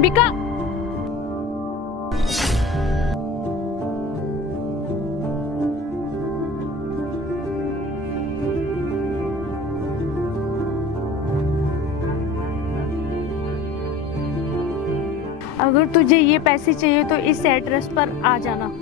बिका। अगर तुझे ये पैसे चाहिए तो इस एड्रेस पर आ जाना।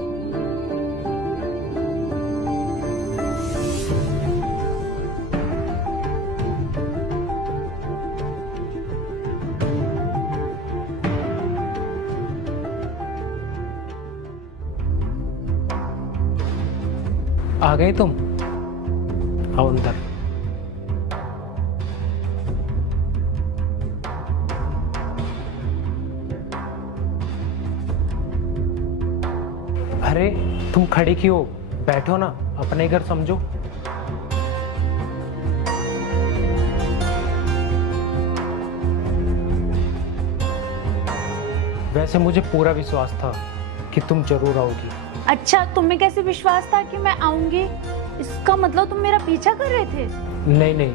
आ गए तुम? आओ अंदर। अरे तुम खड़ी क्यों हो? बैठो ना, अपने घर समझो। वैसे मुझे पूरा विश्वास था कि तुम जरूर आओगी। अच्छा, तुम्हें कैसे विश्वास था कि मैं आऊंगी? इसका मतलब तुम मेरा पीछा कर रहे थे? नहीं नहीं,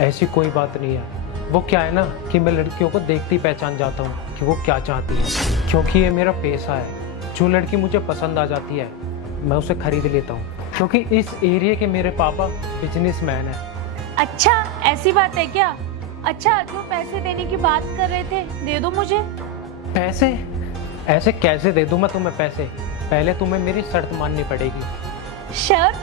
ऐसी कोई बात नहीं है। वो क्या है ना कि मैं लड़कियों को देखते ही पहचान जाता हूँ कि वो क्या चाहती है, क्योंकि ये मेरा पेशा है। जो लड़की मुझे पसंद आ जाती है मैं उसे खरीद लेता हूँ, क्योंकि इस एरिया के मेरे पापा बिजनेसमैन हैं। अच्छा, ऐसी बात है क्या? अच्छा, जो पैसे देने की बात कर रहे थे, दे दो मुझे। पैसे? ऐसे कैसे दे दूँ मैं तुम्हें पैसे? पहले तुम्हें मेरी शर्त माननी पड़ेगी। शर्त?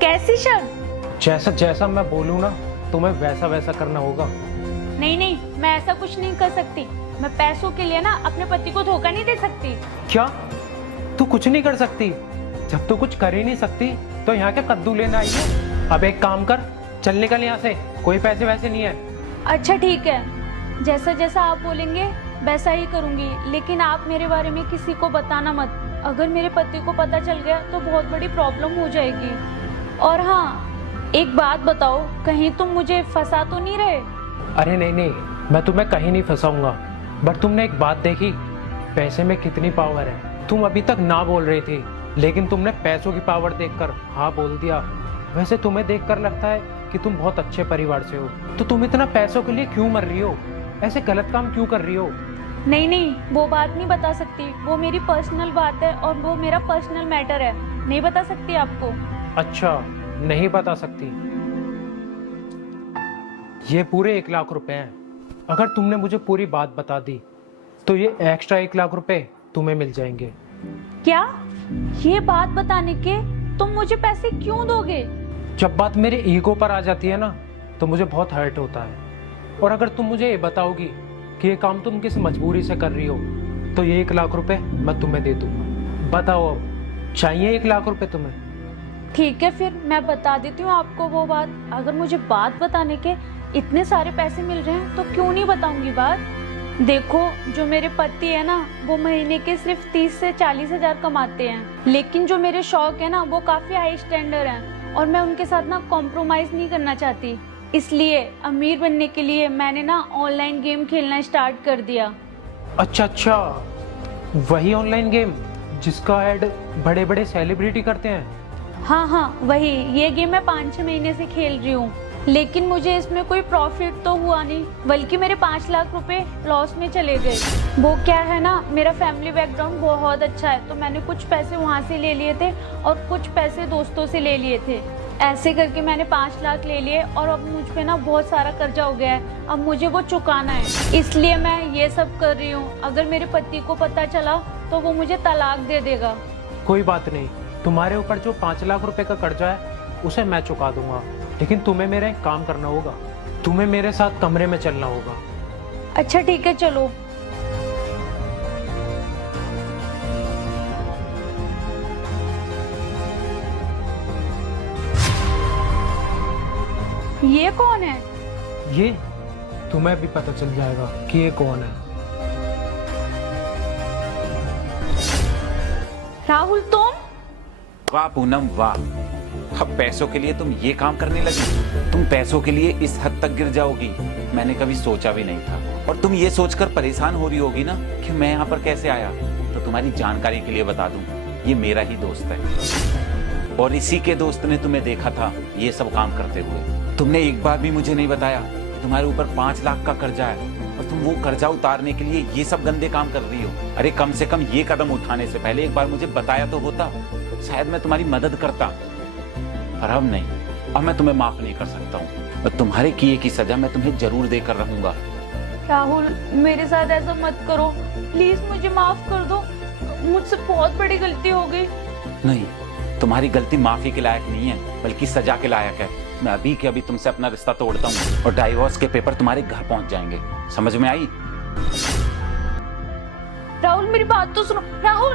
कैसी शर्त? जैसा जैसा मैं बोलूँ ना तुम्हें वैसा वैसा करना होगा। नहीं नहीं, मैं ऐसा कुछ नहीं कर सकती। मैं पैसों के लिए ना अपने पति को धोखा नहीं दे सकती। क्या? तू कुछ नहीं कर सकती? जब तू कुछ कर ही नहीं सकती तो यहाँ के कद्दू लेना आई है? अब एक काम कर, चल निकल यहाँ से। कोई पैसे वैसे नहीं है। अच्छा ठीक है, जैसा जैसा आप बोलेंगे वैसा ही करूंगी, लेकिन आप मेरे बारे में किसी को बताना मत। अगर मेरे पति को पता चल गया तो बहुत बड़ी प्रॉब्लम हो जाएगी। और हाँ, एक बात बताओ, कहीं तुम मुझे फंसा तो नहीं रहे? अरे नहीं नहीं, मैं तुम्हें कहीं नहीं फंसाऊंगा। बट तुमने एक बात देखी, पैसे में कितनी पावर है। तुम अभी तक ना बोल रही थी, लेकिन तुमने पैसों की पावर देखकर हाँ बोल दिया। वैसे तुम्हें देखकर लगता है कि तुम बहुत अच्छे परिवार से हो, तो तुम इतना पैसों के लिए क्यों मर रही हो? ऐसे गलत काम क्यों कर रही हो? नहीं नहीं, वो बात नहीं बता सकती। वो मेरी पर्सनल बात है और वो मेरा पर्सनल मैटर है, नहीं बता सकती आपको। अच्छा, नहीं बता सकती। ये पूरे 1 लाख रुपए हैं। अगर तुमने मुझे पूरी बात बता दी तो ये एक्स्ट्रा 1 लाख रुपए तुम्हें मिल जाएंगे। क्या? ये बात बताने के तुम मुझे पैसे क्यों दोगे? जब बात मेरे ईगो पर आ जाती है ना तो मुझे बहुत हर्ट होता है। और अगर तुम मुझे ये बताओगी कि ये काम तुम किस मजबूरी से कर रही हो तो ये 1 लाख रुपए मैं तुम्हें दे दूंगा। बताओ, अब चाहिए 1 लाख रुपए तुम्हें? ठीक है, फिर मैं बता देती हूँ आपको वो बात। अगर मुझे बात बताने के इतने सारे पैसे मिल रहे हैं तो क्यों नहीं बताऊंगी बात। देखो, जो मेरे पति है ना, वो महीने के सिर्फ 30 से 40 हजार कमाते हैं, लेकिन जो मेरे शौक है ना वो काफी हाई स्टैंडर्ड हैं और मैं उनके साथ ना कॉम्प्रोमाइज नहीं करना चाहती। इसलिए अमीर बनने के लिए मैंने ना ऑनलाइन गेम खेलना स्टार्ट कर दिया। अच्छा अच्छा, वही ऑनलाइन गेम जिसका ऐड बड़े बड़े सेलिब्रिटी करते हैं? हाँ हाँ, वही। ये गेम मैं 5-6 महीने से खेल रही हूँ, लेकिन मुझे इसमें कोई प्रॉफिट तो हुआ नहीं, बल्कि मेरे 5 लाख रुपए लॉस में चले गए। वो क्या है ना, मेरा फैमिली बैकग्राउंड बहुत अच्छा है, तो मैंने कुछ पैसे वहाँ से ले लिए थे और कुछ पैसे दोस्तों से ले लिए थे। ऐसे करके मैंने 5 लाख ले लिए और अब मुझ पे ना बहुत सारा कर्जा हो गया है। अब मुझे वो चुकाना है, इसलिए मैं ये सब कर रही हूँ। अगर मेरे पति को पता चला तो वो मुझे तलाक दे देगा। कोई बात नहीं, तुम्हारे ऊपर जो 5 लाख रुपए का कर्जा है उसे मैं चुका दूंगा, लेकिन तुम्हें मेरा एक काम करना होगा। तुम्हें मेरे साथ कमरे में चलना होगा। अच्छा ठीक है, चलो। ये कौन है? ये तुम्हें भी पता चल जाएगा कि ये कौन है। राहुल, तुम? वाह पूनम वाह, अब पैसों के लिए तुम ये काम करने लगी। तुम पैसों के लिए इस हद तक गिर जाओगी, मैंने कभी सोचा भी नहीं था। और तुम ये सोचकर परेशान हो रही होगी ना कि मैं यहाँ पर कैसे आया, तो तुम्हारी जानकारी के लिए बता दूं, ये मेरा ही दोस्त है और इसी के दोस्त ने तुम्हें देखा था ये सब काम करते हुए। तुमने एक बार भी मुझे नहीं बताया कि तुम्हारे ऊपर 5 लाख का कर्जा है और तुम वो कर्जा उतारने के लिए ये सब गंदे काम कर रही हो। अरे कम से कम ये कदम उठाने से पहले एक बार मुझे बताया तो होता, शायद मैं तुम्हारी मदद करता। पर अब नहीं, अब मैं तुम्हें माफ नहीं कर सकता हूँ और तुम्हारे किए की सजा मैं तुम्हें जरूर देकर रहूंगा। राहुल, मेरे साथ ऐसा मत करो प्लीज, मुझे माफ कर दो, मुझसे बहुत बड़ी गलती हो गई। नहीं, तुम्हारी गलती माफी के लायक नहीं है बल्कि सजा के लायक है। मैं अभी के अभी तुमसे अपना रिश्ता तोड़ता हूँ और डाइवोर्स के पेपर तुम्हारे घर पहुंच जाएंगे। समझ में आई? राहुल मेरी बात तो सुनो। राहुल